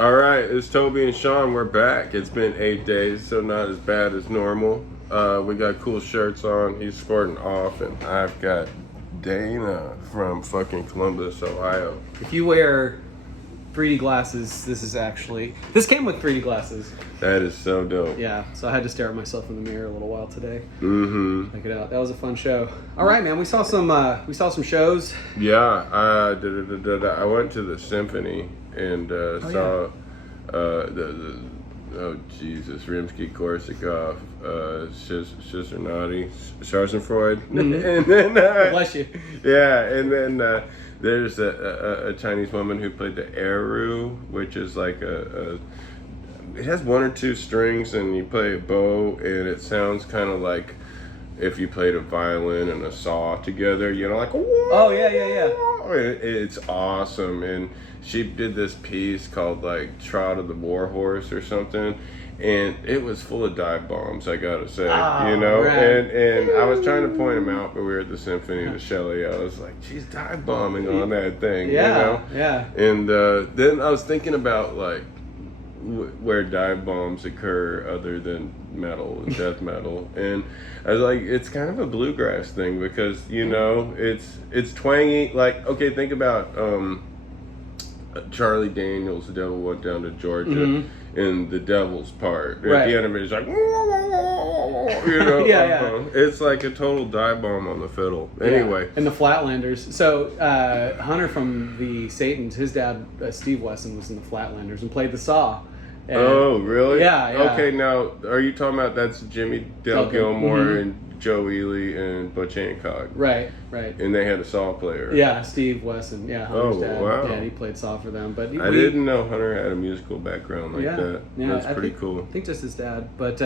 All right, it's Toby and Sean. We're back. It's been 8 days, so not as bad as normal. We got cool shirts on. He's sporting off, and I've got Dana from fucking Columbus, Ohio. If you wear 3D glasses, this came with 3D glasses. That is so dope. Yeah, so I had to stare at myself in the mirror a little while today. Mm-hmm. Check it out. That was a fun show. All right, man. We saw some shows. Yeah, I went to the symphony and saw Rimsky-Korsakov, Shizernati, Schadenfreude, and then Bless you. yeah, and then there's a Chinese woman who played the eru, which is like it has one or two strings, and you play a bow, and it sounds kind of like if you played a violin and a saw together, you know, like Oh yeah. It's awesome. And she did this piece called like Trot of the Warhorse or something, and it was full of dive bombs, I gotta say. Oh, you know, right. and I was trying to point them out, but we were at the symphony to Shelley. I was like, she's dive bombing on that thing. Yeah, you know? yeah. And then I was thinking about like where dive bombs occur other than metal and death metal, and I was like, it's kind of a bluegrass thing because, you know, it's twangy. Like, okay, think about Charlie Daniels' The Devil Went Down to Georgia, in the devil's part. Right. At the end of it, it's like, you know, Yeah. it's like a total dive bomb on the fiddle. Anyway. Yeah. And the Flatlanders. So Hunter from the Satans, his dad Steve Wesson was in the Flatlanders and played the saw. And Oh, really? Yeah. Okay, now, are you talking about that's Jimmy Dale Gilmore and Joe Ely and Butch Hancock? Right. And they had a saw player. Yeah, Steve Wesson. Yeah, Hunter's dad. Wow. Yeah, he played saw for them. But I didn't know Hunter had a musical background like that. Yeah, That's pretty cool. I think just his dad. But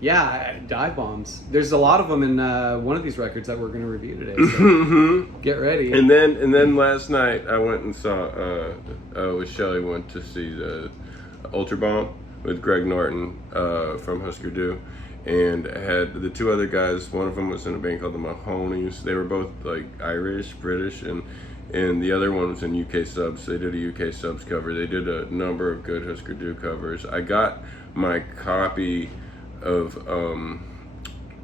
yeah, dive bombs. There's a lot of them in one of these records that we're going to review today. So get ready. And then last night I went and saw with Shelley, went to see the Ultra Bomb with Greg Norton from Husker Du, and had the two other guys. One of them was in a band called the Mahonies. They were both like Irish, British, and the other one was in UK Subs. They did a UK Subs cover. They did a number of good Husker Du covers. I got my copy of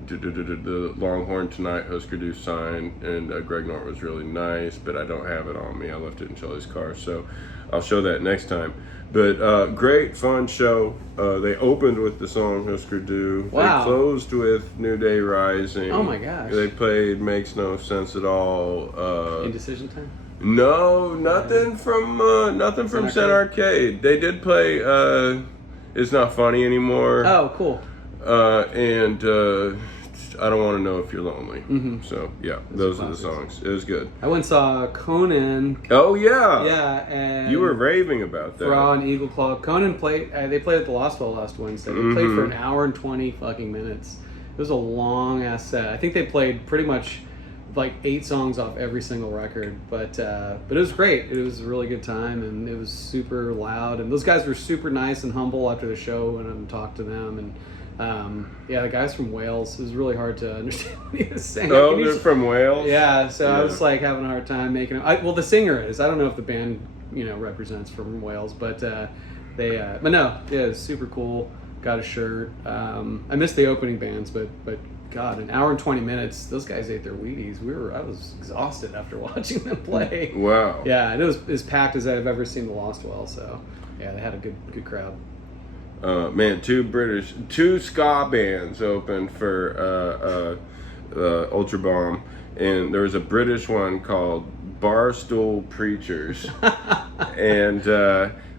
the Longhorn Tonight Husker Du signed, and Greg Norton was really nice, but I don't have it on me. I left it in Shelley's car, so I'll show that next time. But great, fun show. They opened with the song Husker Du. Wow. They closed with New Day Rising. Oh my gosh. They played Makes No Sense at All. Indecision Time? No, nothing from Set Arcade. They did play It's Not Funny Anymore. Oh, cool. And I Don't Want to Know If You're Lonely. So yeah, those are the songs. It was good. I went and saw Conan. Oh yeah. Yeah, and You were raving about that. Raw and Eagle Claw. Conan played. They played at the Lost Well last Wednesday. They played for an hour and 20 fucking minutes. It was a long ass set. I think they played pretty much like 8 songs off every single record, but it was great. It was a really good time, and it was super loud. And those guys were super nice and humble after the show, and I talked to them. And yeah, the guys from Wales. It was really hard to understand what he was saying. Oh, they're from Wales? Yeah, so I was like having a hard time making it. Well, the singer is. I don't know if the band, represents from Wales, but but no, yeah, it was super cool. Got a shirt. I missed the opening bands, but God, an hour and 20 minutes. Those guys ate their Wheaties. I was exhausted after watching them play. Wow. Yeah, and it was as packed as I've ever seen the Lost Well. So yeah, they had a good crowd. Man, two ska bands opened for Ultra Bomb, and there was a British one called Barstool Preachers, and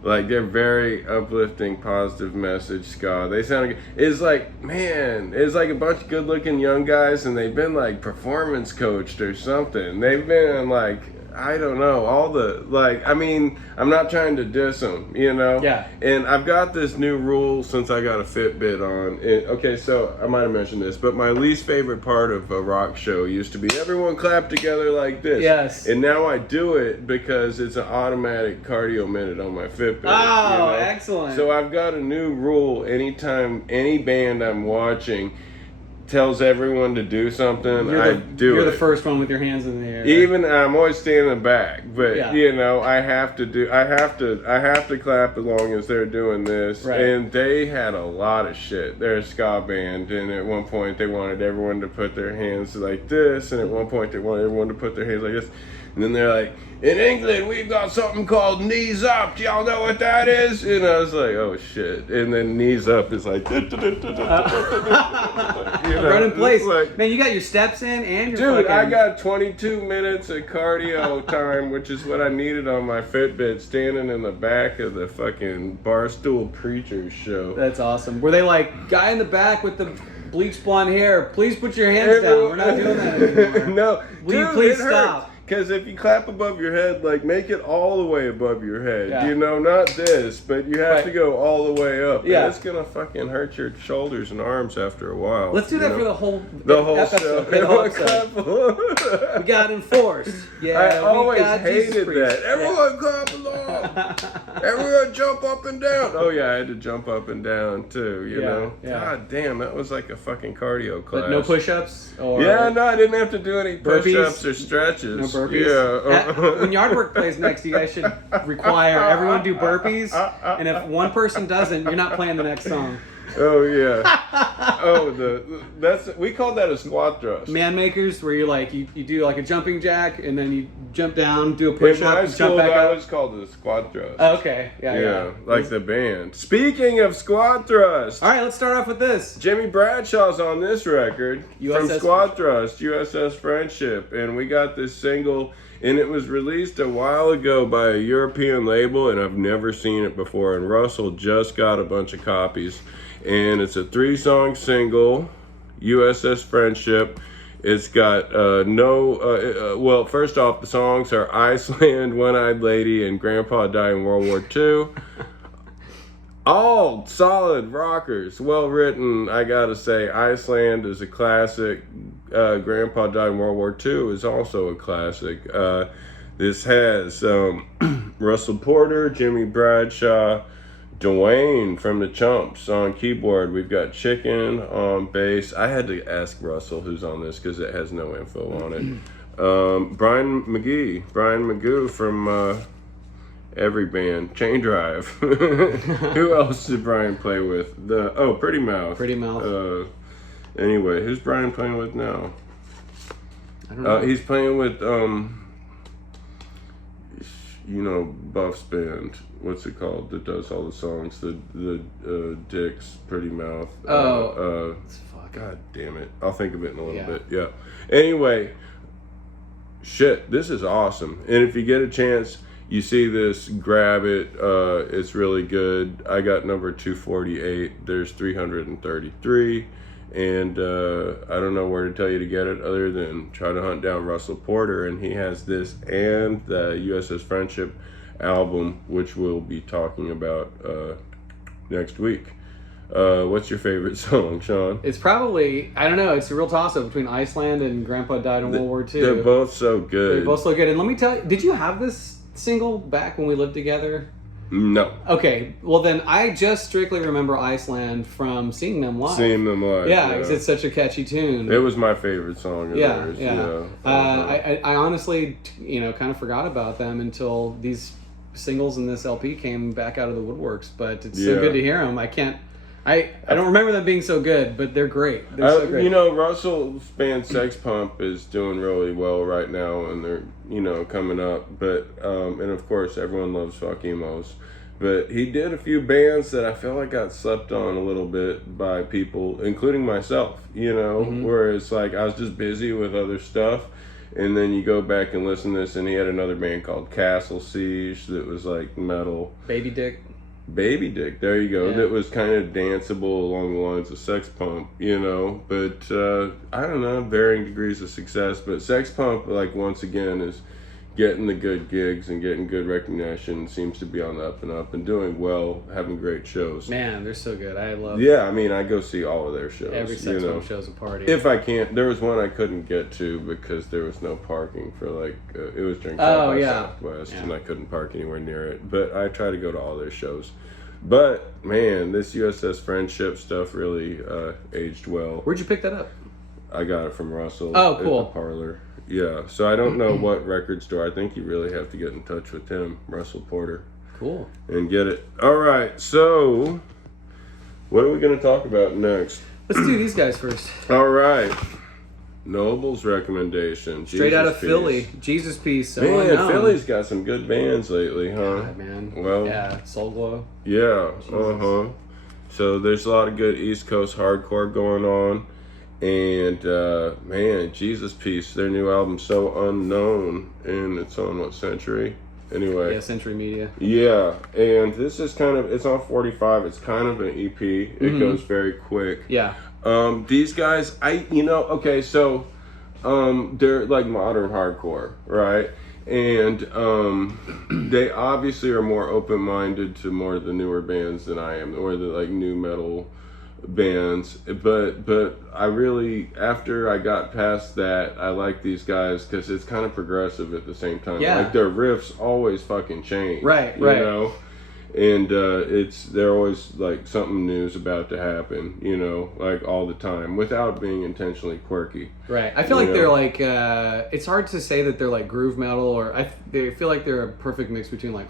like they're very uplifting, positive message ska. They sound it's like a bunch of good-looking young guys, and they've been like performance coached or something. They've been like, I don't know, all the, like, I mean, I'm not trying to diss them, Yeah. And I've got this new rule since I got a Fitbit on. Okay, so I might have mentioned this, but my least favorite part of a rock show used to be everyone clap together like this. Yes. And now I do it because it's an automatic cardio minute on my Fitbit. Oh, excellent. So I've got a new rule. Anytime any band I'm watching, tells everyone to do something, I do You're it. the first one with your hands in the air. Even I'm always standing in the back, but Yeah. you know, I have to clap as long as they're doing this. Right. And they had a lot of shit. They're a ska band, and at one point they wanted everyone to put their hands like this, and at one point they wanted everyone to put their hands like this. And then they're like, in England, we've got something called knees up. Do y'all know what that is? And I was like, oh shit. And then knees up is like, you know, Run in place. like, Man, you got your steps in and your dude, fucking... I got 22 minutes of cardio time, which is what I needed on my Fitbit, standing in the back of the fucking Barstool Preachers show. That's awesome. Were they like, guy in the back with the bleach blonde hair, please put your hands down. We're not doing that anymore. No, Will you dude, please it stop? hurts. Because if you clap above your head, like, make it all the way above your head. Yeah. You know, not this, but you have Right. to go all the way up. Yeah. And it's going to fucking hurt your shoulders and arms after a while. Let's do you that know? for the whole show. episode. The whole episode. We got enforced. Yeah, I always we got Jesus hated Priest. that. Everyone clap along. Everyone jump up and down. Oh yeah, I had to jump up and down too. You know. Yeah. God damm, that was like a fucking cardio class. But no push-ups? Or Yeah, no, I didn't have to do any burpees? push-ups or stretches. No burpees? Yeah. When Yard Work plays next, you guys should require everyone do burpees. And if one person doesn't, you're not playing the next song. Oh yeah. We called that a squat thrust. Man makers, where you like you do like a jumping jack and then you jump down, do a In push my up, and school, jump back that up. was called a squat thrust. Okay, yeah. like the band. Speaking of squat thrust, All right, let's start off with this. Jimmy Bradshaw's on this record from USS Squad Thrust, USS Friendship, and we got this single, and it was released a while ago by a European label, and I've never seen it before, and Russell just got a bunch of copies, and it's a 3-song single, USS Friendship. It's got well, first off, the songs are Iceland, One-Eyed Lady, and Grandpa Died in World War II. All solid rockers, well written. I gotta say, Iceland is a classic. Grandpa Died in World War II is also a classic. This has Russell Porter, Jimmy Bradshaw, Dwayne from the Chumps on keyboard. We've got Chicken on bass. I had to ask Russell who's on this because it has no info on it. Brian Magoo from every band. Chain Drive. Who else did Brian play with? Pretty Mouth. Pretty Mouth. Anyway, who's Brian playing with now? I don't know. He's playing with Buff's band. What's it called? That does all the songs. The Dicks, Pretty Mouth. Fuck. God damn it! I'll think of it in a little Yeah. bit. Yeah. Anyway, shit, this is awesome. And if you get a chance, you see this, grab it. It's really good. I got number 248. There's 333. And I don't know where to tell you to get it other than try to hunt down Russell Porter. And he has this and the USS Friendship album, which we'll be talking about next week. What's your favorite song, Sean? It's probably, I don't know, it's a real toss-up between Iceland and Grandpa Died in World War II. They're both so good. They're both so good. And let me tell you, did you have this single back when we lived together? No. Okay, well then I just strictly remember Iceland from seeing them live. Yeah, because it's such a catchy tune. It was my favorite song of theirs. Yeah. I honestly, kind of forgot about them until these singles and this LP came back out of the woodworks. But it's so good to hear them. I don't remember them being so good, but they're great. They're so great. Russell's band Sex Pump is doing really well right now, and they're coming up. But and of course everyone loves Fuck Emos. But he did a few bands that I feel like got slept on a little bit by people, including myself, where it's like I was just busy with other stuff. And then you go back and listen to this, and he had another band called Castle Siege that was like metal. Baby Dick, there you go. Yeah. That was kind of danceable along the lines of Sex Pump, But I don't know, varying degrees of success. But Sex Pump, like, once again, is getting the good gigs and getting good recognition. Seems to be on the up and up and doing well, having great shows. man, they're so good. I love Yeah, I mean, I go see all of their shows. every Sex Pump show's a party. If I can't, there was one I couldn't get to because there was no parking for it was during Southwest, and I couldn't park anywhere near it. But I try to go to all their shows. But man, this USS Friendship stuff really aged well. Where'd you pick that up? I got it from Russell. Oh, cool. At the parlor. Yeah. So I don't know what record store. I think you really have to get in touch with him, Russell Porter. Cool. And get it. All right. So, what are we going to talk about next? Let's do these guys first. All right. Noble's recommendation. Straight out of Piece. Philly. Jesus Piece. So Man, unknown. Philly's got some good bands lately, huh? God, man. Well, yeah, Soul Glow. Yeah. Jesus. So there's a lot of good East Coast hardcore going on. And, man, Jesus Piece, their new album, So Unknown. And it's on what century? Anyway. Yeah, Century Media. Yeah. And this is kind of, it's on 45. It's kind of an EP. It goes very quick. Yeah. These guys, okay, so they're like modern hardcore, right? And they obviously are more open-minded to more of the newer bands than I am, or the like new metal bands. But I really, after I got past that, I like these guys because it's kind of progressive at the same time. Yeah. Like their riffs always fucking change. Right, you right. know? And they're always like something new's about to happen, like all the time, without being intentionally quirky. Right. I feel like they're like, it's hard to say that they're like groove metal, or they feel like they're a perfect mix between like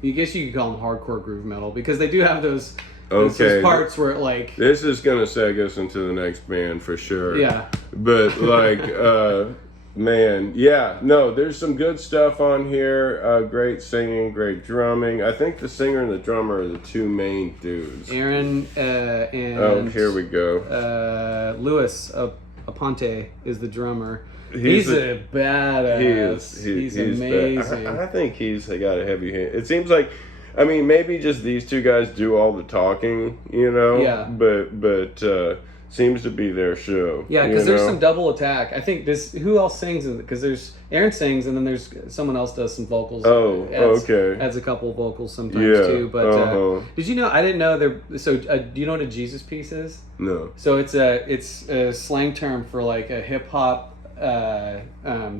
you guess you could call them hardcore groove metal, because they do have those parts where it like. This is gonna seg us into the next band for sure. Yeah. But like, man, yeah, no, there's some good stuff on here. Great singing, great drumming. I think the singer and the drummer are the two main dudes. Aaron and oh, here we go. Louis Aponte is the drummer. He's a badass. He's amazing. I think he's got a heavy hand. It seems like, I mean, maybe just these two guys do all the talking, Yeah. But seems to be their show. Yeah, because there's some double attack. I think who else sings? Because there's Aaron sings, and then there's someone else does some vocals. Okay. Adds a couple vocals sometimes too. But did you know? I didn't know there. So do you know what a Jesus piece is? No. So it's a slang term for like a hip hop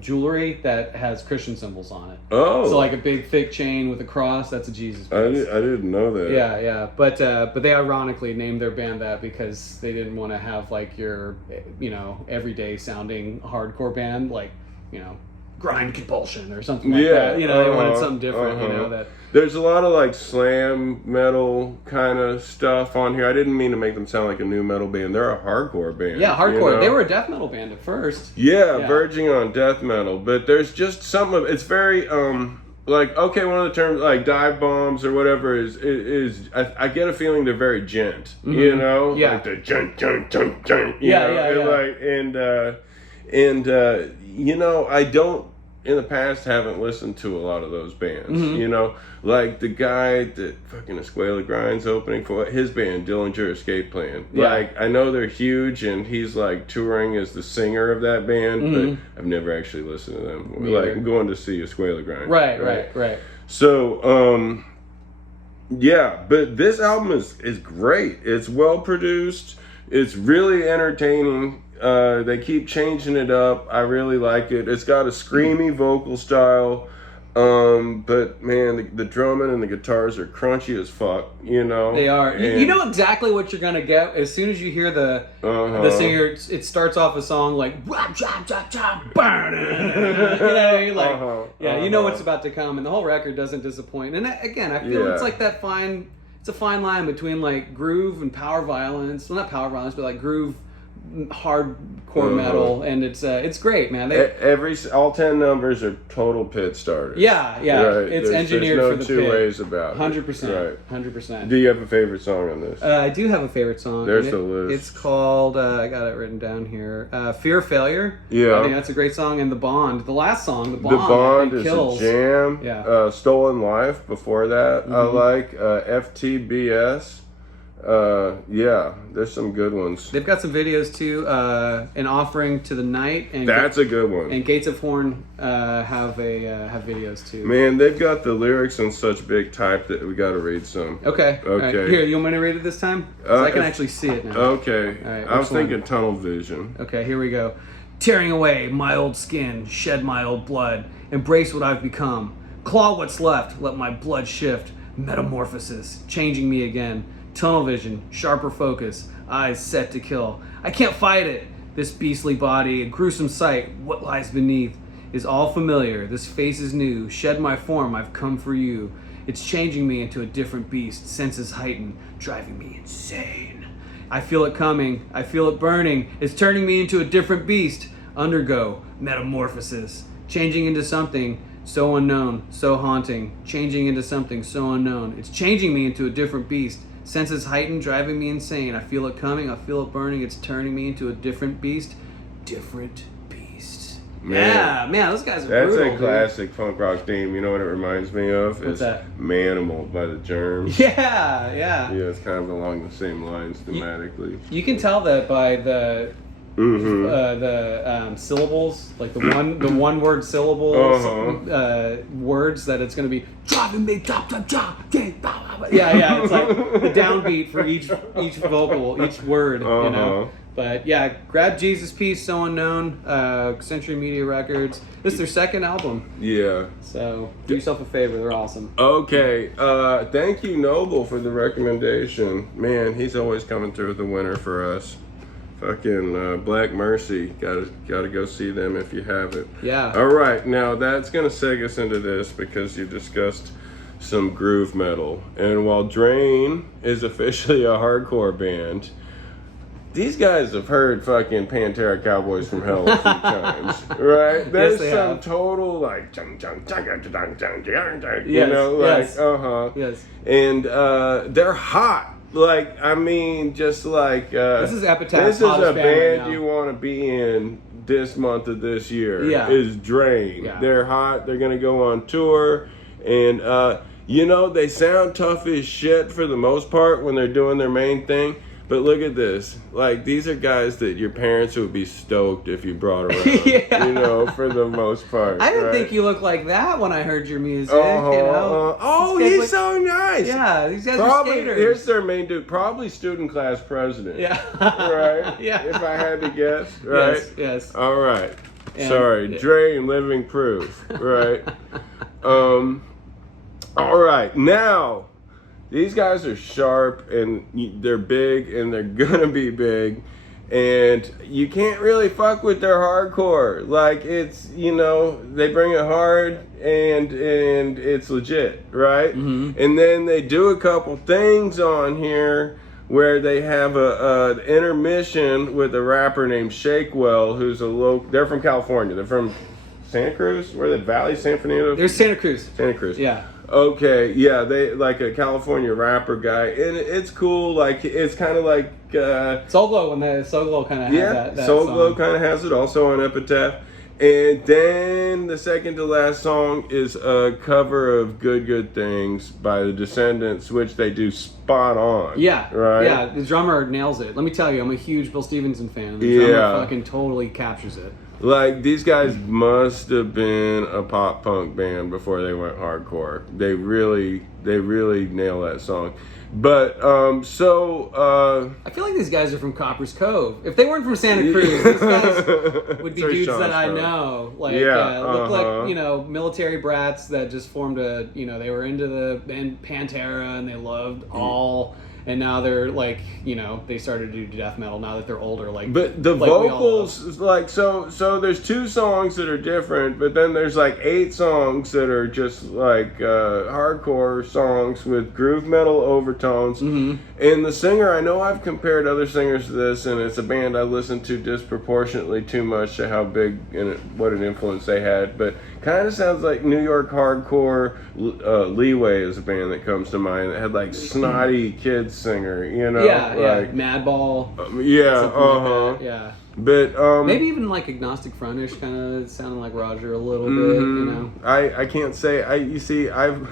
jewelry that has Christian symbols on it. Oh. So like a big thick chain with a cross. That's a Jesus piece. I didn't know that. Yeah. But they ironically named their band that because they didn't want to have like your everyday sounding hardcore band like Grind Compulsion or something like that. They wanted something different. That there's a lot of like slam metal kind of stuff on here. I didn't mean to make them sound like a new metal band. They're a hardcore band. Yeah, hardcore. They were a death metal band at first. Yeah, verging on death metal. But there's just some of it's very like, okay, one of the terms like dive bombs or whatever is I get a feeling they're very gent. Yeah. Like the gent. I don't, in the past, haven't listened to a lot of those bands. Like the guy that fucking Escuela Grind's opening for his band, Dillinger Escape Plan. Yeah. Like, I know they're huge, and he's like touring as the singer of that band, but I've never actually listened to them. I'm going to see Escuela Grind. Right. So, yeah, but this album is great. It's well produced. It's really entertaining. They keep changing it up. I really like it. It's got a screamy vocal style, but man, the drumming and the guitars are crunchy as fuck. They are. You know exactly what you're gonna get as soon as you hear the singer. It starts off a song like you know what's about to come, and the whole record doesn't disappoint. And again, I feel it's like that fine. It's a fine line between like groove and power violence. Well, not power violence, but like groove. Hardcore metal, and it's great, man. All 10 numbers are total pit starters. Yeah. Right. It's engineered there's for the two pit. ways about it. 100%. 100%. Do you have a favorite song on this? I do have a favorite song. There's the list. It's called I got it written down here. Fear of Failure. Yeah, I think that's a great song. And The Bond, the last song, The Bond is kills. a jam. Yeah. Stolen Life before that. I like FTBS. There's some good ones. They've got some videos too. An Offering to the Night, and that's a good one. And Gates of Horn have videos too. Man, they've got the lyrics in such big type that we got to read some. Okay. Right. Here, you want me to read it this time? 'Cause I can actually see it now. Okay. All right, I was thinking Tunnel Vision. Okay, here we go. Tearing away my old skin, shed my old blood, embrace what I've become, claw what's left, let my blood shift, metamorphosis, changing me again. Tunnel vision, sharper focus, eyes set to kill. I can't fight it. This beastly body, a gruesome sight, what lies beneath is all familiar. This face is new. Shed my form, I've come for you. It's changing me into a different beast. Senses heightened, driving me insane. I feel it coming. I feel it burning. It's turning me into a different beast. Undergo metamorphosis. Changing into something so unknown, so haunting. Changing into something so unknown. It's changing me into a different beast. Senses heightened, driving me insane. I feel it coming. I feel it burning. It's turning me into a different beast. Different beast. Man, yeah, man, those guys are that's brutal, a classic punk rock theme. You know what it reminds me of? What's that? Manimal by the Germs. Yeah, yeah. Yeah, it's kind of along the same lines thematically. You can tell that by the syllables, like the one word syllables, words that it's going to be driving me top, yeah. It's like the downbeat for each vocal, each word, you know. But yeah, Grab Jesus Peace, So Unknown, Century Media Records. This is their second album. Yeah. So do yourself a favor, they're awesome. Okay. Thank you, Noble, for the recommendation. Man, he's always coming through the winner for us. Fucking Black Mercy. Gotta go see them if you haven't. Yeah. All right. Now that's gonna seg us into this because you discussed some groove metal, and while Drain is officially a hardcore band, these guys have heard fucking Pantera Cowboys from Hell a few times, right? There's Yes, some have. total like, you Yes, know, like yes. Yes. and they're hot. Like, I mean, just like This is Epitaph's this is hottest a band right band now. you want to be in this month of this year. Yeah. Is Drain. Yeah. They're hot. They're gonna go on tour, and you know, they sound tough as shit for the most part when they're doing their main thing. But look at this. Like, these are guys that your parents would be stoked if you brought around. Yeah. You know, for the most part. I didn't right? think you looked like that when I heard your music. You know? Oh, These guys he's so nice. Yeah, these guys are Probably, skaters. here's their main dude. Probably student class president. Yeah. Right? Yeah. If I had to guess, right? Yes, yes. All right. And- Sorry. Drain, living proof. Right? All right. Now, these guys are sharp and they're big and they're gonna be big, and you can't really fuck with their hardcore. Like, it's, you know, they bring it hard and it's legit, right? Mm-hmm. And then they do a couple things on here where they have a intermission with a rapper named Shakewell, who's they're from California. They're from Santa Cruz? Where are they? Valley, San Fernando? There's Santa Cruz. Santa Cruz. Yeah. Okay, yeah, they like a California rapper guy, and it's cool. Like, it's kind of like Soul Glow, when the Soul Glow kind of had that Soul song. Glow kind of has it also on Epitaph. And then the second to last song is a cover of Good Things by the Descendants, which they do spot on. Yeah, right. Yeah, the drummer nails it. Let me tell you, I'm a huge Bill Stevenson fan. The Yeah. drummer fucking totally captures it. Like, these guys must have been a pop punk band before they went hardcore. They really nail that song. But I feel like these guys are from Copper's Cove. If they weren't from Santa Cruz, these guys would be Where dudes Sean's that I from. know. Like, Yeah, look like, you know, military brats that just formed they were into the band Pantera and they loved all. And now they're like, you know, they started to do death metal now that they're older. Like, but the like vocals, like, so there's 2 songs that are different, but then there's like 8 songs that are just like hardcore songs with groove metal overtones. Mm-hmm. And the singer, I know I've compared other singers to this, and it's a band I listen to disproportionately too much to how big and what an influence they had, but kind of sounds like New York hardcore. Leeway is a band that comes to mind that had like snotty kids singer, you know? Yeah, like, Madball. Yeah, Something like that, yeah. But maybe even like Agnostic Frontish kind of sounding like Roger a little bit, you know. I can't say I've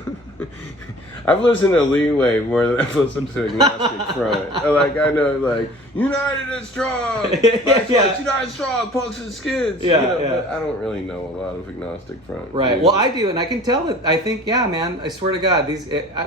listened to Leeway more than I've listened to Agnostic Front. Like, I know, like, United and Strong, Yeah. United Strong, Punks and Skids. Yeah, you know, yeah. But I don't really know a lot of Agnostic Front. Right. music. Well, I do, and I can tell that. I think, yeah, man. I swear to God,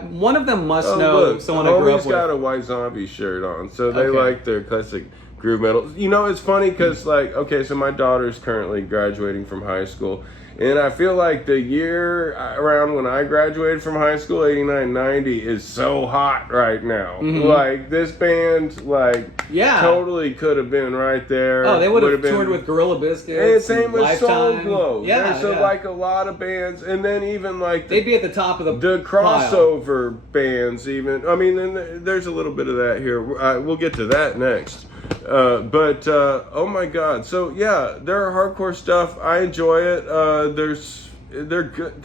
one of them must know look, someone I grew up homie's with. got a White Zombie shirt on, so they Okay. like their classic groove metal. You know, it's funny because, like, okay, so my daughter's currently graduating from high school, And I feel like the year around when I graduated from high school, 89, 90, is so hot right now. Like, this band, like, totally could have been right there. Oh, they would have toured with Gorilla Biscuits. And same with Soul Lifetime. Glow. Yeah, There's like a lot of bands, and then even like they'd be at the top of the crossover bands. Even I mean, then there's a little bit of that here. We'll get to that next. But oh my God! So yeah, they're hardcore stuff. I enjoy it. They're good.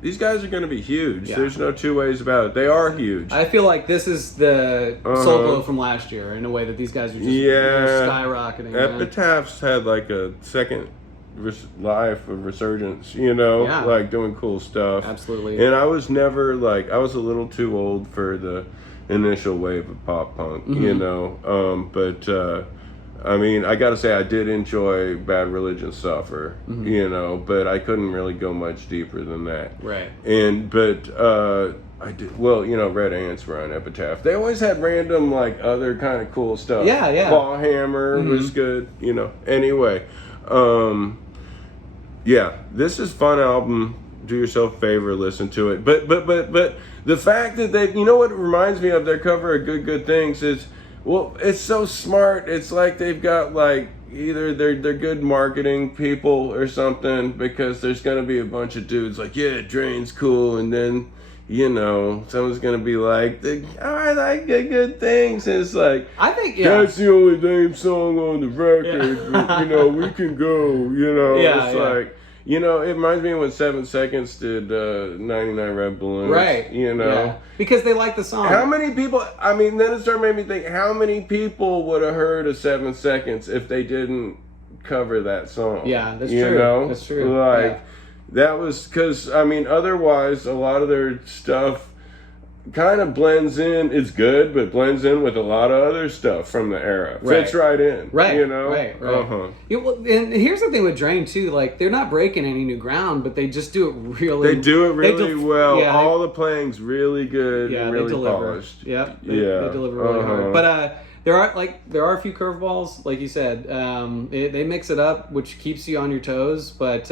These guys are going to be huge. There's no two ways about it. They are huge. I feel like this is the Soul Glow from last year in a way that these guys are just skyrocketing. Epitaph's had like a second life of resurgence, you know, like doing cool stuff. Absolutely. And I was never like, I was a little too old for the initial wave of pop punk, you know. But I mean, I gotta say, I did enjoy Bad Religion Suffer, you know, but I couldn't really go much deeper than that. Right. But I did, well, you know, Red Ants were on Epitaph. They always had random, like, other kind of cool stuff. Yeah. Clawhammer was good, you know. Anyway, yeah, this is fun album. Do yourself a favor, listen to it. But the fact that they, you know what it reminds me of, their cover of Good Things is, well, it's so smart. It's like they've got like either they're good marketing people or something, because there's gonna be a bunch of dudes like, yeah, Drain's cool, and then, you know, someone's gonna be like, oh, I like Good Things. And it's like, I think that's the only name song on the record. But, you know, we can go. You know, it's like. You know, it reminds me of when 7 Seconds did 99 Red Balloons. Right. You know. Yeah. Because they like the song. How many people, I mean, then it started making me think, how many people would have heard of 7 Seconds if they didn't cover that song? Yeah, that's you true. Know? That's true. Like, that was, because, I mean, otherwise, a lot of their stuff kind of blends in. It's good, but blends in with a lot of other stuff from the era. Fits right in. Right. You know? Right. Yeah, well, and here's the thing with Drain too. Like, they're not breaking any new ground, but they just do it really. They do it really well. Yeah, all the playing's really good. Yeah, and really they deliver. Polished. Yeah. They deliver really hard. But there are a few curveballs, like you said. They mix it up, which keeps you on your toes. But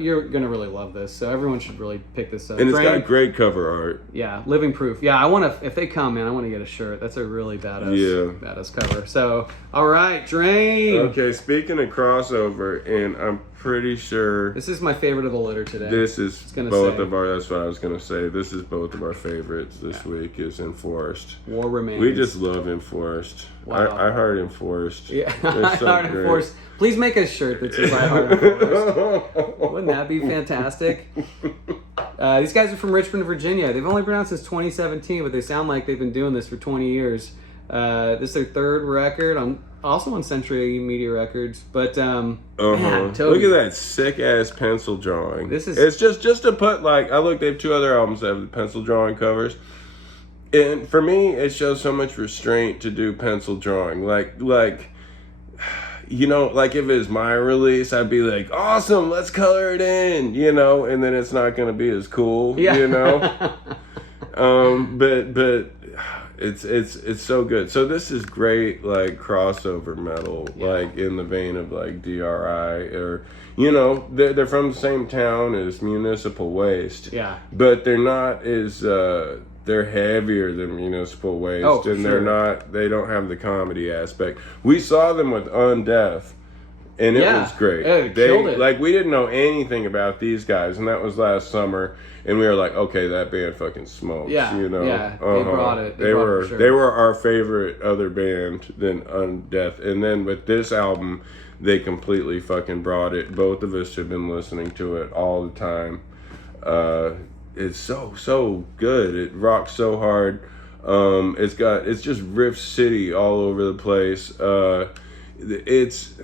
you're gonna really love this. So everyone should really pick this up. And it's got great cover art. Yeah, Living Proof. Yeah, I want to. If they come, man, I want to get a shirt. That's a really badass cover. So, all right, Drain. Okay, speaking of crossover, and I'm pretty sure this is my favorite of the litter today. This is both of our. That's what I was gonna say. This is both of our favorites this week. Is Enforced. War Remains. We just love Enforced. Wow. I heart Enforced. Yeah, I heart Enforced. Please make a shirt that says I heart Enforced. Wouldn't that be fantastic? These guys are from Richmond, Virginia. They've only been out since 2017, but they sound like they've been doing this for 20 years. This is their third record, also on Century Media Records. But man, Look at that sick ass pencil drawing. It's just to put, like, I looked. They have 2 other albums that have the pencil drawing covers, and for me, it shows so much restraint to do pencil drawing. Like. You know, like if it was my release, I'd be like, awesome, let's color it in, you know, and then it's not going to be as cool, you know. But it's so good. So this is great, like, crossover metal, like in the vein of like DRI, or, you know, they're from the same town as Municipal Waste. Yeah. But they're not as they're heavier than Municipal Waste, and they don't have the comedy aspect. We saw them with Undeath, and it was great. They killed it. Like, we didn't know anything about these guys, and that was last summer, and we were like, okay, that band fucking smokes. You know? They brought it. They were our favorite other band than Undeath, and then with this album, they completely fucking brought it. Both of us have been listening to it all the time. It's so good. It rocks so hard. It's just Riff City all over the place. It's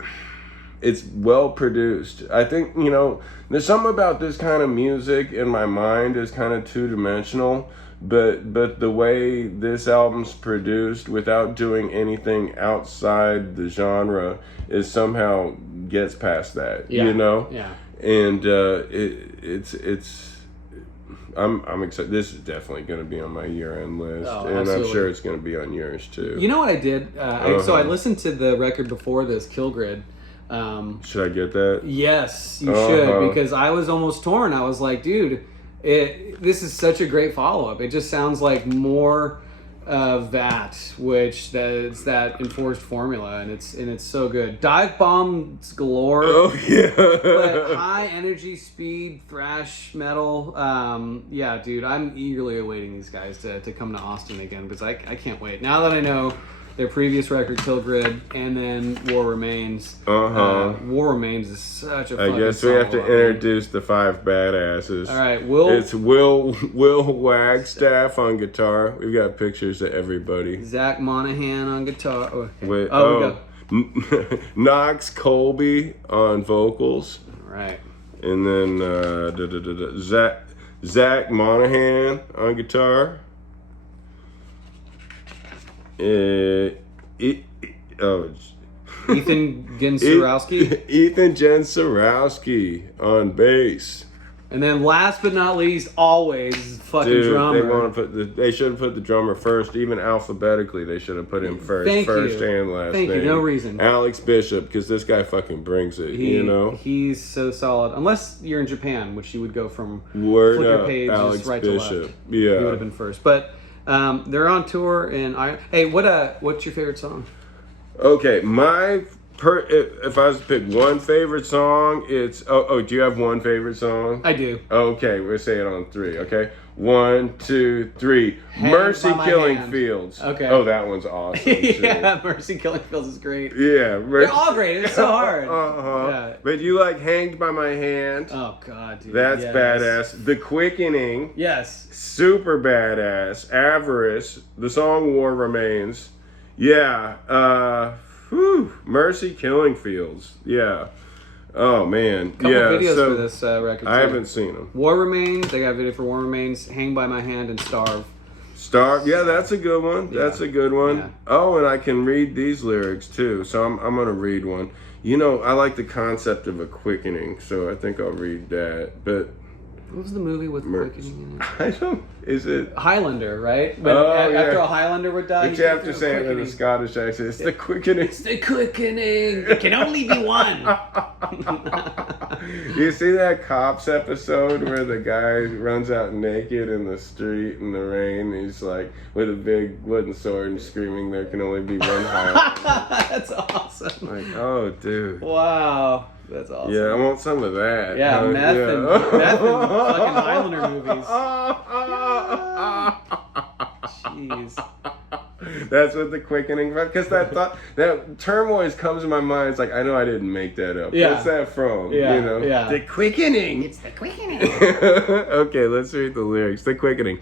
well produced. I think, you know, there's something about this kind of music in my mind is kind of 2-dimensional, but the way this album's produced without doing anything outside the genre is somehow gets past that. You know? Yeah. And it's I'm excited. This is definitely going to be on my year-end list, and absolutely. I'm sure it's going to be on yours too. You know what I did? So I listened to the record before this, Kill Grid, Should I get that? Yes, you should, because I was almost torn. I was like, dude, this is such a great follow-up. It just sounds like more of that, it's that enforced formula, and it's so good. Dive bombs galore. Oh yeah. But high energy, speed, thrash metal. Yeah, dude, I'm eagerly awaiting these guys to come to Austin again, because I can't wait. Now that I know their previous record, Kill Grid, and then War Remains. War Remains is such a fucking I guess we have to introduce the 5 badasses. All right, It's Will Wagstaff on guitar. We've got pictures of everybody. Zach Monahan on guitar. Okay. We got Knox Colby on vocals. All right. And then Zach Monahan on guitar. Ethan Gensurowski. Ethan Gensurowski on bass. And then last but not least, always fucking drummer. They should have put the drummer first, even alphabetically. They should have put him first, first and last name. Thank you. No reason. Alex Bishop, because this guy fucking brings it. He's so solid. Unless you're in Japan, which you would go from Word Flickr up, page Alex just right Bishop. to left. Yeah, he would have been first. But they're on tour, and hey, what's your favorite song? Okay, if I was to pick one favorite song, it's do you have one favorite song? I do. Okay, we'll say it on 3. Okay, 1, 2, 3. Mercy Killing Fields. Okay. Oh, that one's awesome. Yeah, Mercy Killing Fields is great. Yeah, they're all great. It's so hard. Yeah. But you like Hanged by My Hand? Oh God, dude. That's badass. The Quickening. Yes. Super badass. Avarice. The song War Remains. Yeah. Mercy Killing Fields. Yeah. Oh man. Couple videos for this record. I haven't seen them. War Remains. They got a video for War Remains. Hang by My Hand and Starve. Yeah, that's a good one. Yeah. That's a good one. Yeah. Oh, and I can read these lyrics too. So I'm gonna read one. I like the concept of a quickening, so I think I'll read that. But what was the movie with quickening in it? I don't. Is it Highlander? Right. But after a Highlander would die, but you have to say it in a Scottish accent. It's the quickening. It's the quickening. It can only be one. You see that Cops episode where the guy runs out naked in the street in the rain? He's like with a big wooden sword and screaming, "There can only be one Highlander." That's awesome. Like, oh, dude. Wow. That's awesome. Yeah, I want some of that. Yeah, meth and fucking Highlander movies. Jeez. That's what the quickening, because that term always comes to my mind. It's like, I know I didn't make that up. Yeah. What's that from? Yeah, yeah. The quickening. It's the quickening. Okay, let's read the lyrics. The quickening.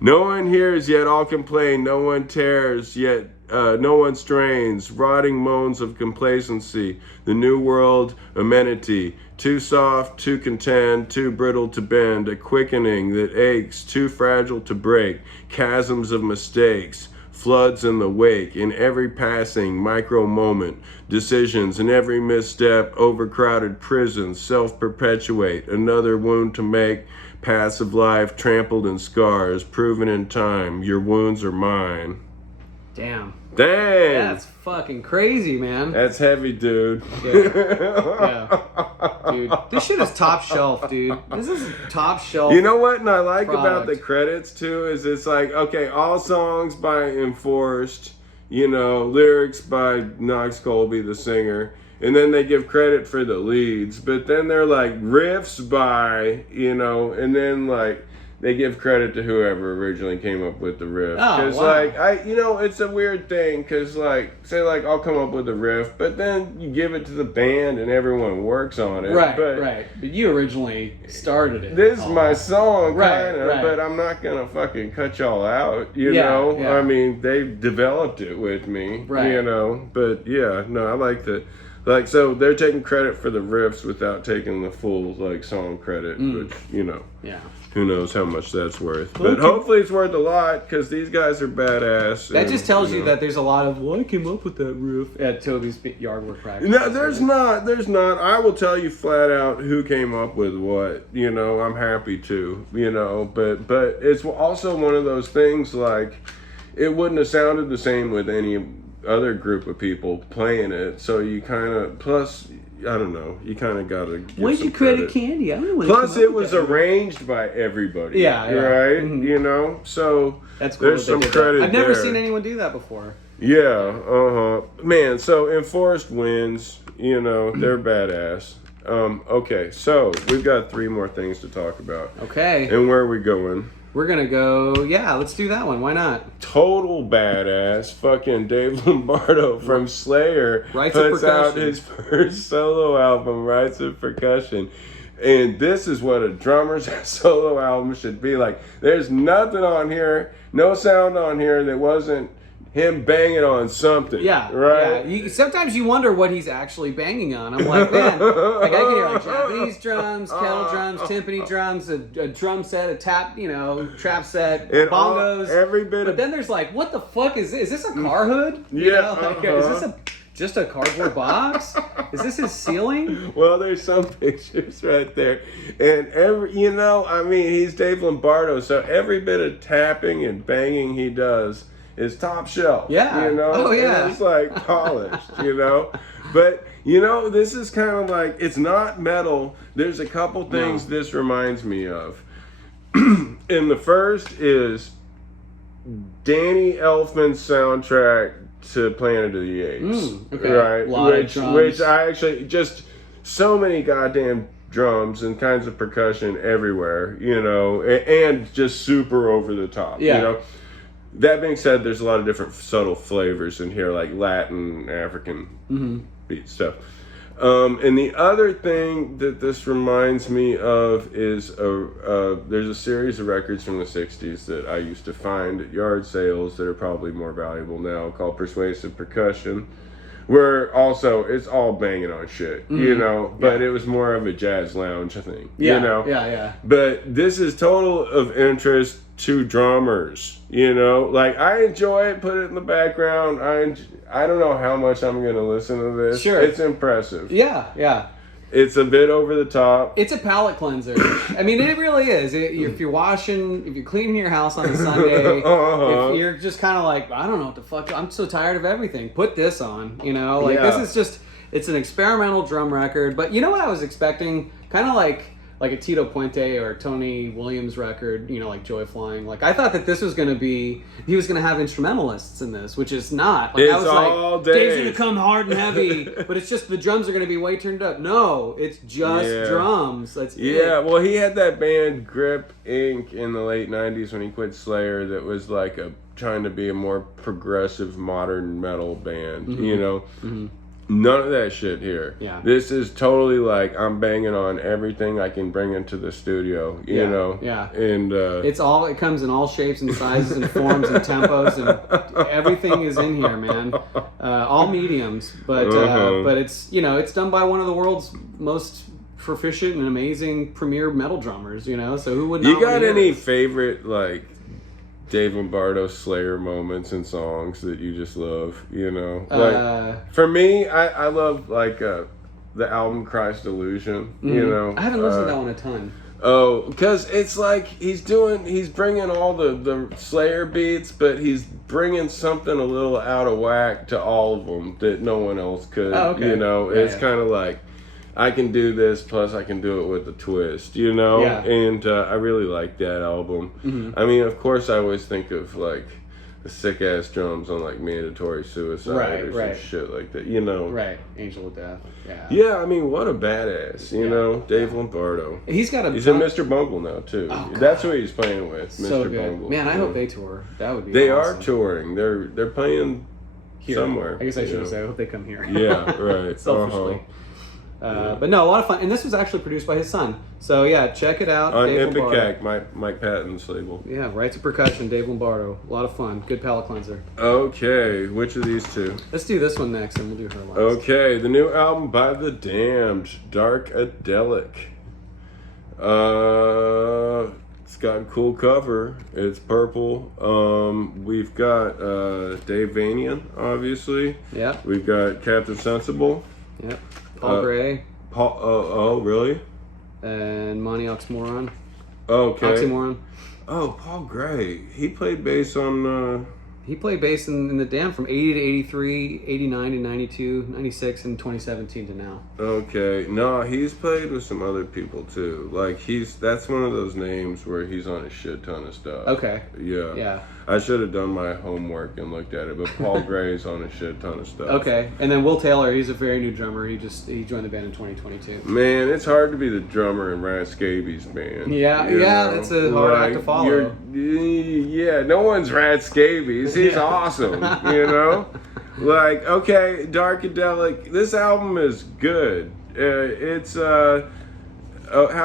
No one hears, yet all complain. No one tears, yet no one strains. Rotting moans of complacency. The new world amenity. Too soft to contend, too brittle to bend. A quickening that aches, too fragile to break. Chasms of mistakes. Floods in the wake, in every passing micro moment, decisions in every misstep, overcrowded prisons, self-perpetuate, another wound to make, paths of life trampled in scars, proven in time, your wounds are mine. Damn. Dang! That's fucking crazy, man. That's heavy, dude. Yeah. Dude, this shit is top shelf, dude. This is top shelf. You know what? And I like about the credits too is it's like, okay, all songs by Enforced, lyrics by Knox Colby, the singer, and then they give credit for the leads, but then they're like riffs by, and then like they give credit to whoever originally came up with the riff. Because, it's a weird thing. Because, say, I'll come up with a riff, but then you give it to the band and everyone works on it. Right, But you originally started it. This is my song, kind of, but I'm not going to fucking cut y'all out, you know? Yeah. I mean, they developed it with me, But, yeah, no, I like that. So they're taking credit for the riffs without taking the full, song credit, which, Yeah. Who knows how much that's worth. But hopefully it's worth a lot, because these guys are badass. That just tells you that there's a lot of, I came up with that riff at Toby's yard work practice. No, there's not. I will tell you flat out who came up with what. I'm happy to, but it's also one of those things, it wouldn't have sounded the same with any other group of people playing it, so you kind of plus. I don't know. You kind of got to. Where'd you credit Candy? I don't know. When Plus, it was arranged by everybody. Yeah. Right. Mm-hmm. You know, so that's cool. There's some credit. I've never seen anyone do that before. Yeah. Man. So Enforced Winds. You know, they're badass. Okay. So we've got 3 more things to talk about. Okay. And where are we going? We're gonna go. Yeah, let's do that one. Why not? Total badass, fucking Dave Lombardo from Slayer puts out his first solo album, Rites of Percussion, and this is what a drummer's solo album should be like. There's nothing on here, no sound on here that wasn't him banging on something. Yeah, right. Yeah. Sometimes you wonder what he's actually banging on. I'm like, man, like I can hear like Japanese drums, kettle drums, timpani drums, a drum set, a tap, trap set, and bongos, every bit. But then there's like, what the fuck is this? Is this a car hood? Is this just a cardboard box? Is this his ceiling? Well, there's some pictures right there, and he's Dave Lombardo, so every bit of tapping and banging he does is top shelf. Yeah. Oh, yeah. And it's like polished, But, this is kind of like, it's not metal. There's a couple things this reminds me of. And the first is Danny Elfman's soundtrack to Planet of the Apes. Okay. Right? Which I actually, just so many goddamn drums and kinds of percussion everywhere, and just super over the top, That being said, there's a lot of different subtle flavors in here, like Latin, African beat stuff. And the other thing that this reminds me of is there's a series of records from the 60s that I used to find at yard sales that are probably more valuable now, called Persuasive Percussion, where also it's all banging on shit, but it was more of a jazz lounge thing, Yeah. But this is total of interest to drummers, like I enjoy it, put it in the background. I don't know how much I'm going to listen to this. Sure. It's impressive. Yeah. It's a bit over the top. It's a palate cleanser. I mean, it really is. If you're cleaning your house on a Sunday, if you're just kind of like, I don't know what the fuck, I'm so tired of everything, put this on, This is just, it's an experimental drum record. But you know what I was expecting? Kind of like a Tito Puente or Tony Williams record, like Joy Flying. Like, I thought that this was going to be, he was going to have instrumentalists in this, which is not. Like, it's I was all like, Dave's going to come hard and heavy, but it's just the drums are going to be way turned up. No, it's just drums. That's it. Well, he had that band Grip Inc. in the late 90s when he quit Slayer that was like trying to be a more progressive modern metal band, None of that shit here. Yeah. This is totally like I'm banging on everything I can bring into the studio, Yeah. And it comes in all shapes and sizes and forms and tempos and everything is in here, man. All mediums, but it's it's done by one of the world's most proficient and amazing premier metal drummers, so who would not? You got any favorite like Dave Lombardo Slayer moments and songs that you just love, Like, for me, I love, like, the album Christ Illusion, I haven't listened to that one a ton. Oh, because it's like he's bringing all the Slayer beats, but he's bringing something a little out of whack to all of them that no one else could, It's kind of like, I can do this, plus I can do it with a twist, Yeah. And I really like that album. Mm-hmm. I mean, of course, I always think of, like, the sick-ass drums on, like, Mandatory Suicide or some shit like that, Right, Angel of Death, Yeah, I mean, what a badass, Dave Lombardo. He's got He's in Mr. Bungle now, too. Oh, That's who he's playing with, so Mr. good. Bungle. Man, I hope they tour. That would be They awesome. are touring. They're playing here. somewhere. I guess I should have said, I hope they come here. Yeah, right. Selfishly. But no, a lot of fun. And this was actually produced by his son. So yeah, check it out. On Dave Ipecac, Mike Patton's label. Yeah, Rites of Percussion, Dave Lombardo. A lot of fun. Good palate cleanser. Okay, which of these two? Let's do this one next and we'll do her last. Okay, the new album by The Damned, Darkadelic. It's got a cool cover. It's purple. We've got Dave Vanian, obviously. Yeah. We've got Captain Sensible. Yep. Paul Gray. Paul. Oh, really? And Monty Oxymoron. Okay. Oxymoron. Oh, Paul Gray. He played bass on He played bass in the Damned from 80 to 83, 89 to 92, 96, and 2017 to now. Okay. No, he's played with some other people too. Like that's one of those names where he's on a shit ton of stuff. Okay. Yeah. Yeah. I should have done my homework and looked at it, but Paul Gray's on a shit ton of stuff. Okay. And then Will Taylor, he's a very new drummer. He joined the band in 2022. Man, it's hard to be the drummer in Rat Scabies band. Yeah, that's a hard act to follow. Yeah, no one's Rat Scabies. He's awesome, you know? Like, okay, Darkadelic, this album is good. How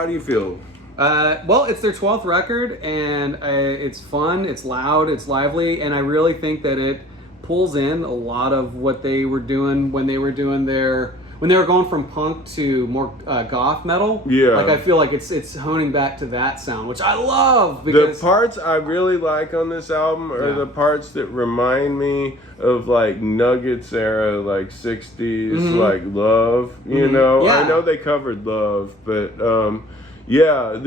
do you feel? Well, it's their 12th record, and it's fun, it's loud, it's lively, and I really think that it pulls in a lot of what they were doing when they were going from punk to more goth metal. Yeah. Like, I feel like it's honing back to that sound, which I love. Because the parts I really like on this album are the parts that remind me of like Nuggets era, like 60s, like Love, you know? Yeah. I know they covered Love, but yeah,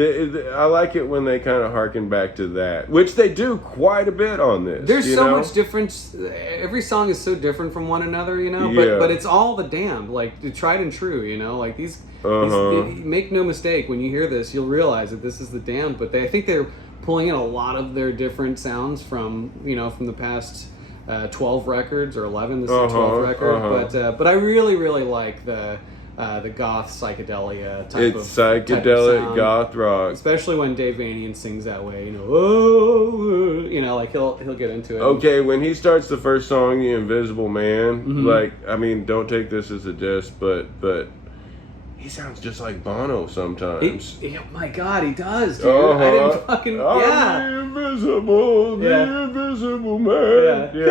I like it when they kind of harken back to that, which they do quite a bit on this. There's so much difference. Every song is so different from one another, you know. Yeah. But it's all the Damned, like tried and true, you know. Like these make no mistake, when you hear this, you'll realize that this is the Damned. But I think they're pulling in a lot of their different sounds from the past 12 records or 11. This is the 12th record, but I really like the goth psychedelia type of psychedelic goth rock, especially when Dave Vanian sings that way. Like he'll get into it. Okay, when he starts the first song, "The Invisible Man," like, I mean, don't take this as a diss, but he sounds just like Bono sometimes. Oh my God, he does, dude. I didn't fucking the invisible man. Yeah.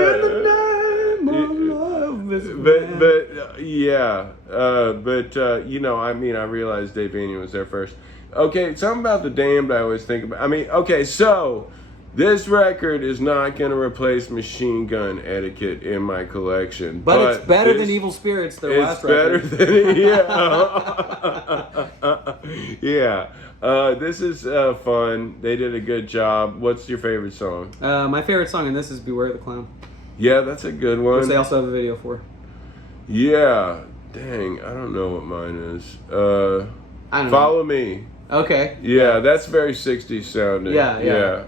I mean, I realized Dave Vanian was there first. Okay, something about the Damned I always think about. I mean, okay, so this record is not going to replace Machine Gun Etiquette in my collection. But it's better than Evil Spirits, their last record. It's better than, yeah. This is fun. They did a good job. What's your favorite song? My favorite song in this is Beware the Clown. Yeah, that's a good one. Which they also have a video for. Yeah. Dang, I don't know what mine is. I don't Follow Me. Okay. Yeah, that's very 60s sounding. Yeah.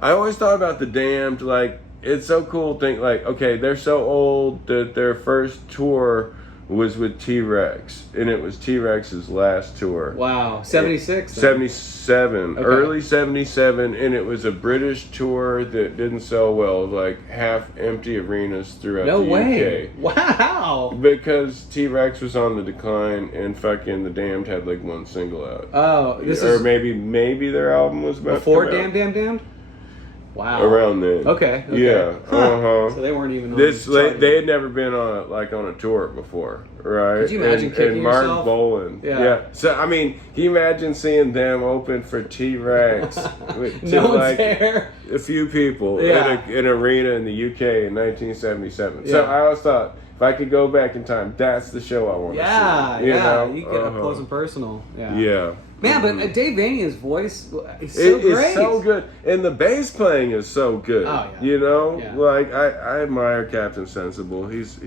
I always thought about the Damned, like, it's so cool to think, like, okay, they're so old that their first tour was with T-Rex, and it was T-Rex's last tour. Wow. 76? 77. Okay. Early 77, and it was a British tour that didn't sell well, like half-empty arenas throughout the UK. No way. Wow. Because T-Rex was on the decline, and fucking the Damned had like one single out. Oh, maybe their album was about before to come out. Damned? Wow. Around then. Okay. Yeah. So they weren't even on they had never been on a tour before, right? Could you imagine kicking and Mark yourself? Boland. Yeah. So I mean, can you imagine seeing them open for T-Rex? No one's there. A few people in an arena in the UK in 1977. So I always thought, if I could go back in time, that's the show I want to see. You get up close and personal. Yeah. Man, but Dave Vanian's voice is so great. It's so good. And the bass playing is so good. Oh, yeah. You know? Yeah. Like, I admire Captain Sensible. He's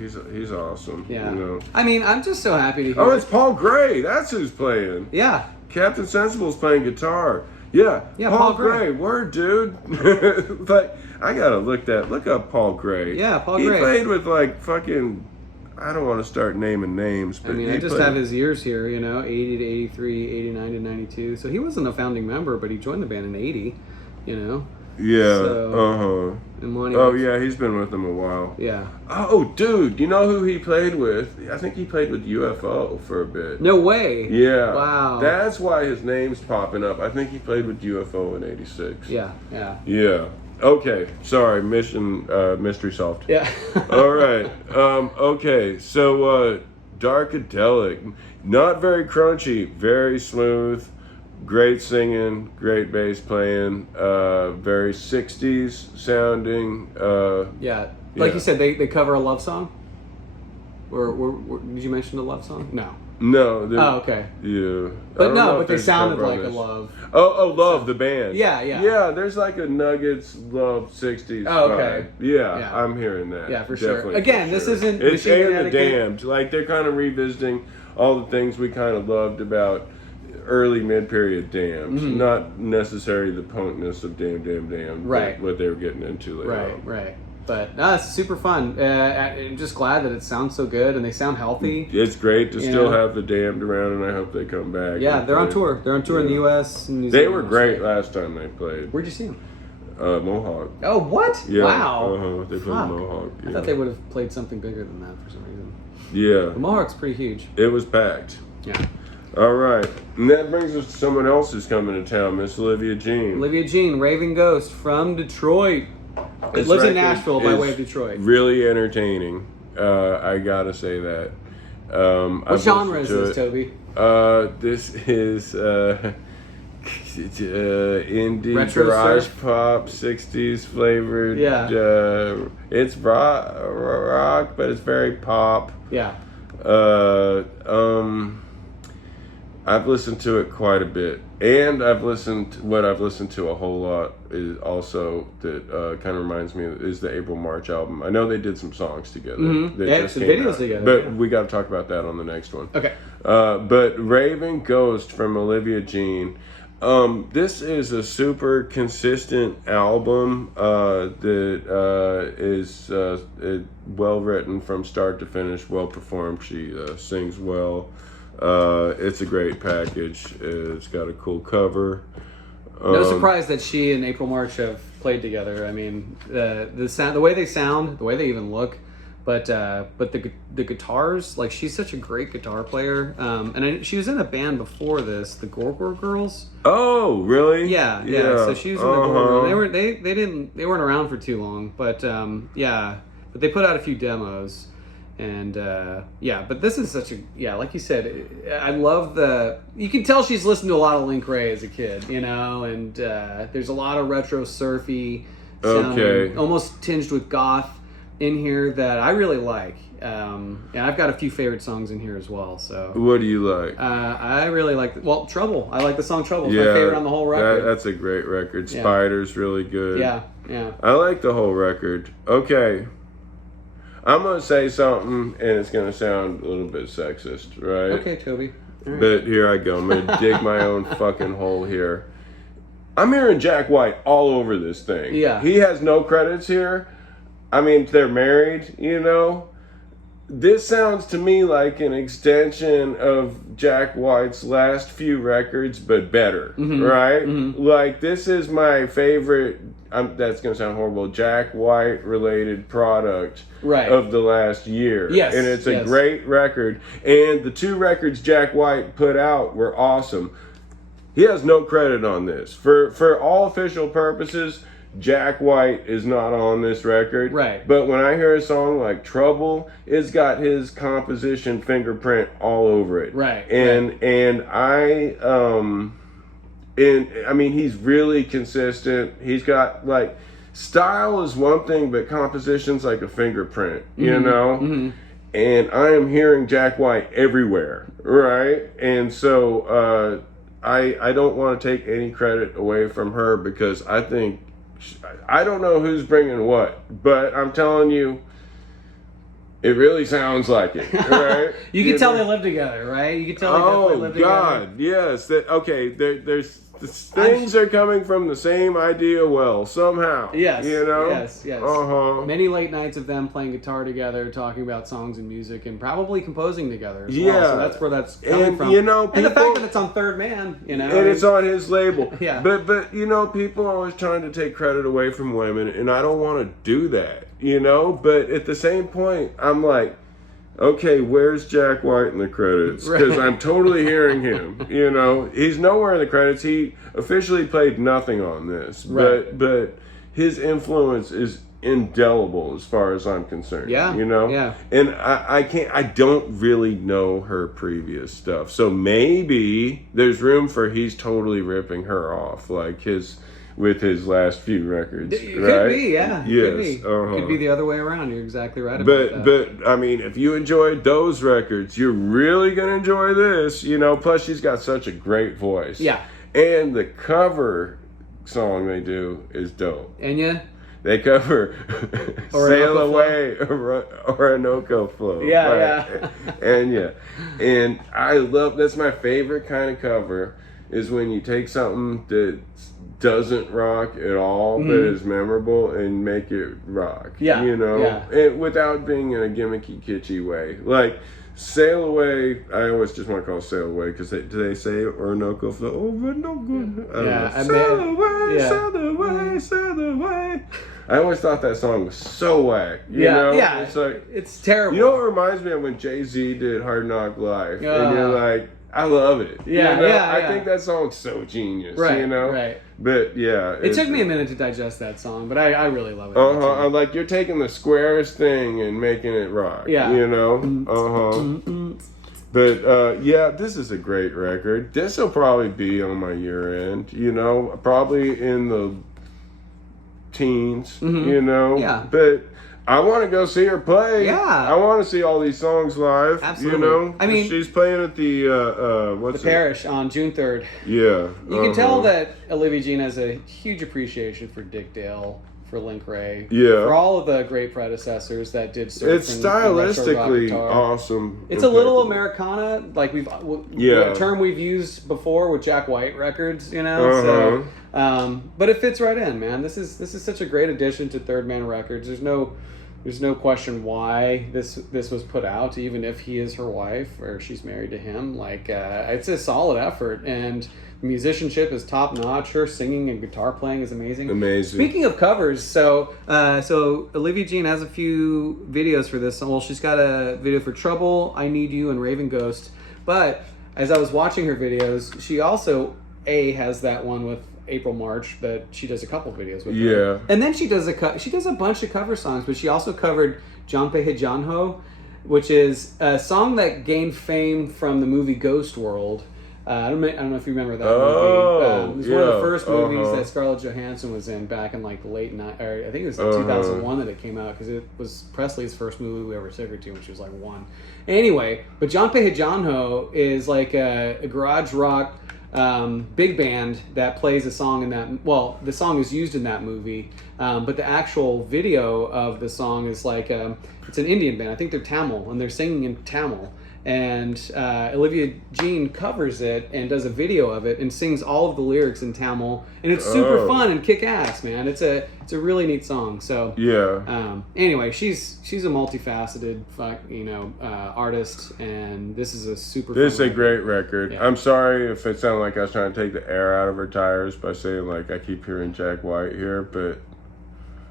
awesome. Yeah. You know? I mean, I'm just so happy to hear Oh, it's Paul Gray. That's who's playing. Yeah. Captain Sensible's playing guitar. Yeah. Paul Gray. Word, dude. Like, I gotta look up Paul Gray. Yeah, Paul Gray. He played with, like, fucking... I don't want to start naming names, but I just have his years here, 80 to 83, 89 to 92. So he wasn't a founding member, but he joined the band in 80, Yeah. So, yeah, he's been with them a while. Yeah. Oh, dude, you know who he played with? I think he played with UFO for a bit. No way. Yeah. Wow. That's why his name's popping up. I think he played with UFO in '86. Yeah. Yeah. Okay, sorry, mystery solved. Yeah. All right. Okay, so Darkadelic, not very crunchy, very smooth, great singing, great bass playing, very 60s sounding. Like you said, they cover a love song. Or did you mention the love song? No. No. Oh, okay. Yeah. But no, but they sounded like a Love. Oh, Love, the band. Yeah, yeah. Yeah, there's like a Nuggets Love 60s Oh, okay. vibe. Yeah, Yeah. I'm hearing that. Yeah, for Definitely, sure. Again, for this sure. isn't It's Machine and Gun the Etiquette. Damned. Like, they're kind of revisiting all the things we kind of loved about early mid-period Damned. Mm-hmm. Not necessarily the potentness of Damned. Right. What they were getting into later on. Right. But no, it's super fun. I'm just glad that it sounds so good and they sound healthy. It's great to still Yeah. have the Damned around, and I hope they come back. Yeah, and they're on play. tour. They're on tour in the U.S. and New They Zealand. were great last time they played. Where'd you see them? Mohawk. Oh, what? Yeah. Wow. They played Fuck. Mohawk. I thought they would have played something bigger than that for some reason. Yeah. The Mohawk's pretty huge. It was packed. Yeah. All right. And that brings us to someone else who's coming to town, Miss Olivia Jean. Olivia Jean, Raven Ghost from Detroit. It lives in Nashville by way of Detroit. Really entertaining. I gotta say that. What genre is this, Toby? This is indie Retro garage surf? pop, 60s flavored. Yeah. It's rock, but it's very pop. Yeah. I've listened to it quite a bit, and what I've listened to a whole lot is also that kind of reminds me is the April March album. I know they did some songs together. Mm-hmm. They They had just some came videos out. together, but yeah. we got to talk about that on the next one. Okay. But Raven Ghost from Olivia Jean. This is a super consistent album that is well written from start to finish, well performed. She sings well. It's a great package. It's got a cool cover. No surprise that she and April March have played together. I mean, the sound, the way they sound, the way they even look, but the guitars, like she's such a great guitar player. She was in a band before this, the Gorgor Girls. Oh, really? Yeah. So she was in the Gorgor. They weren't around for too long, but but they put out a few demos. And but this is such a like you said, I love you can tell she's listened to a lot of Link Ray as a kid, and there's a lot of retro surfy sounding, almost tinged with goth in here that I really like. And I've got a few favorite songs in here as well. So what do you like? I really like Trouble. I like the song Trouble. It's my favorite on the whole record. That's a great record. Spider's really good. Yeah. I like the whole record. Okay. I'm going to say something, and it's going to sound a little bit sexist, right? Okay, Toby. Right. But here I go. I'm going to dig my own fucking hole here. I'm hearing Jack White all over this thing. Yeah. He has no credits here. I mean, they're married, This sounds to me like an extension of Jack White's last few records, but better, right? Mm-hmm. Like, this is my favorite, that's going to sound horrible, Jack White related product of the last year. Yes. And it's a great record. And the two records Jack White put out were awesome. He has no credit on this. For all official purposes, Jack White is not on this record. Right. But when I hear a song like Trouble, it's got his composition fingerprint all over it. Right. And I mean, he's really consistent. He's got style is one thing, but composition's like a fingerprint, you know? Mm-hmm. And I am hearing Jack White everywhere, right? And so I don't want to take any credit away from her because I think I don't know who's bringing what, but I'm telling you, it really sounds like it, right? You can tell they live together, right? You can tell they definitely live together. Oh, God, yes. There's things are coming from the same idea well, somehow. Yes, Yes. Uh-huh. Many late nights of them playing guitar together, talking about songs and music, and probably composing together as well. So that's where that's coming from. And the fact that it's on Third Man, And it's on his label. Yeah. But people are always trying to take credit away from women, and I don't want to do that, But at the same point, I'm like, okay, where's Jack White in the credits? Because I'm totally hearing him. He's nowhere in the credits. He officially played nothing on this, but his influence is indelible as far as I'm concerned. Yeah. Yeah. And I don't really know her previous stuff, so maybe there's room for he's totally ripping her off, like his with his last few records. It right? could be, yeah. Yes. Could be. Could be the other way around. You're exactly right about that. But I mean, if you enjoyed those records, you're really gonna enjoy this. Plus she's got such a great voice. Yeah. And the cover song they do is dope. Enya? They cover Sail Away Orinoco Flow. Yeah. And I love, that's my favorite kind of cover, is when you take something that doesn't rock at all, but is memorable, and make it rock. Yeah. And without being in a gimmicky, kitschy way. Like, Sail Away, I always just want to call it Sail Away, because do they say Orinoco Flow? Orinoco. Sail away, sail away, sail away. I always thought that song was so whack. You know? It's like, it's terrible. You know what reminds me of when Jay-Z did Hard Knock Life? And you're like, I love it. I think that song's so genius. Right. But yeah. It took me a minute to digest that song, but I really love it. I'm like, you're taking the squarest thing and making it rock. Yeah. But yeah, this is a great record. This will probably be on my year end, probably in the teens, Yeah. But I want to go see her play. Yeah. I want to see all these songs live. Absolutely. I mean, she's playing at the Parish on June 3rd. Yeah. You can tell that Olivia Jean has a huge appreciation for Dick Dale, for Link Ray, Yeah. for all of the great predecessors that did surf. It's stylistically awesome. It's a little Americana, like a term we've used before with Jack White records, So, but it fits right in, man. This is such a great addition to Third Man Records. There's no question why this was put out, even if he is her wife or she's married to him. Like, it's a solid effort, and the musicianship is top notch. Her singing and guitar playing is amazing. Speaking of covers, so Olivia Jean has a few videos for this. Well, she's got a video for Trouble, I Need You, and Raven Ghost. But as I was watching her videos, she also has that one with April March that she does a couple videos with. Her. And then she does a bunch of cover songs, but she also covered Janpe Hijanho, which is a song that gained fame from the movie Ghost World. I don't know if you remember that movie. It was one of the first movies that Scarlett Johansson was in back in like the late I think it was 2001 that it came out, because it was Presley's first movie we ever took her to when she was like 1. Anyway, but Janpe Hijanho is like a garage rock big band that plays a song in that. Well, the song is used in that movie, but the actual video of the song is like it's an Indian band. I think they're Tamil, and they're singing in Tamil. And Olivia Jean covers it and does a video of it and sings all of the lyrics in Tamil, and it's super fun and kick ass, man. It's a really neat song. So anyway, she's a multifaceted artist, and this is a super. This is a great record. Yeah. I'm sorry if it sounded like I was trying to take the air out of her tires by saying like I keep hearing Jack White here, but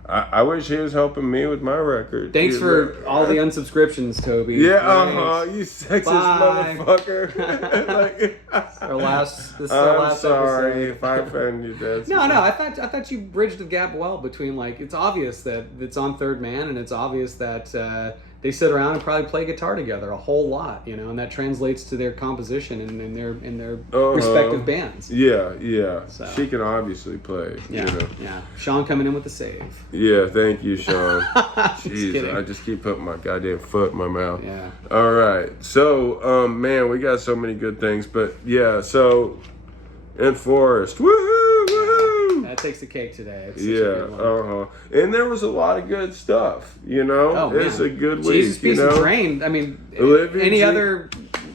I wish he was helping me with my record. Thanks for all the unsubscriptions, Toby. Yeah, you sexist motherfucker. This is I'm our last sorry episode. if I offended you. No, I thought you bridged the gap well between, like, it's obvious that it's on Third Man, and it's obvious that they sit around and probably play guitar together a whole lot, and that translates to their composition and in their respective bands. Yeah. So. She can obviously play. Yeah. Sean coming in with the save. Yeah, thank you, Sean. Jeez, I just keep putting my goddamn foot in my mouth. Yeah. All right. So, man, we got so many good things, but yeah. So, and Forrest, woohoo! That takes the cake today. It's such a good one. And there was a lot of good stuff. It's a good week. Jesus, Peace and Train. I mean, any other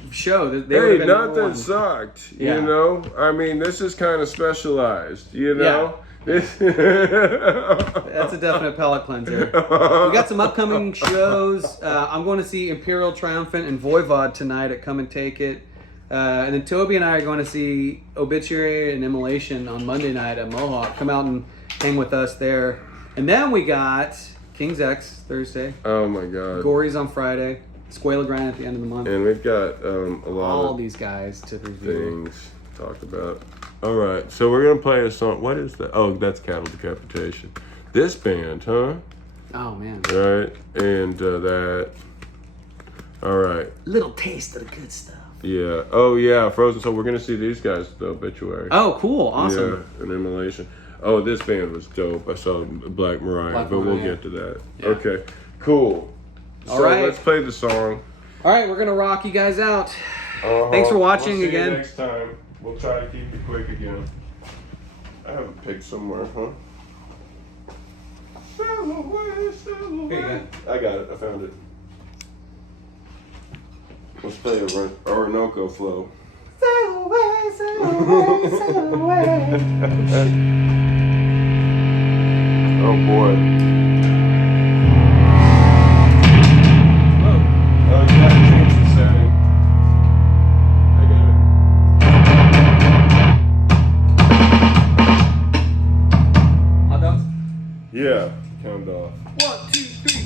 show that they would have been nothing sucked. I mean, this is kind of specialized. Yeah. This That's a definite palate cleanser. We got some upcoming shows. I'm going to see Imperial Triumphant and Voivod tonight at Come and Take It. And then Toby and I are going to see Obituary and Immolation on Monday night at Mohawk. Come out and hang with us there. And then we got King's X Thursday. Oh my God. Gory's on Friday. Squala Grind at the end of the month. And we've got a lot all of these guys to review. things to talk about. All right, so we're gonna play a song. What is that? Oh, that's Cattle Decapitation. This band, huh? Oh man. Right, and that. All right. Little taste of the good stuff. Yeah. Oh yeah, Frozen Soul. We're gonna see these guys, the Obituary. Oh, cool! Awesome. Yeah, an Immolation. Oh, this band was dope. I saw Black Mariah, Black but we'll Mariah. get to that. Yeah. Okay, cool. All So right. let's play the song. All right, we're gonna rock you guys out. Thanks for watching we'll see again. You next time. We'll try to keep it quick again. I have a pick somewhere, huh? Sail away, sail away. Here you I got it. I found it. Let's play a Orinoco flow. Sail away, sail away, sail away. Oh boy. Whoa. Oh, you gotta change the setting. I got it. Hot dogs? Yeah, count off. 1, 2, 3.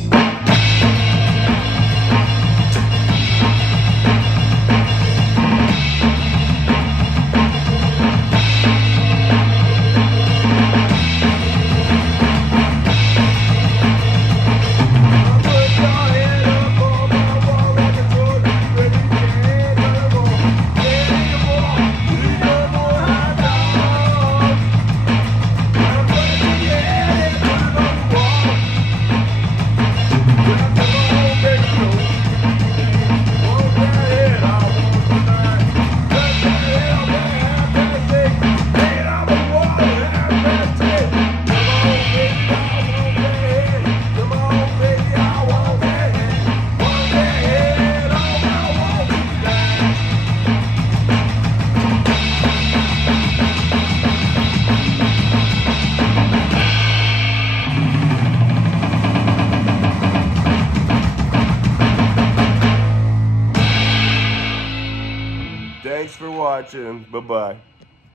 Thanks for watching. Bye-bye.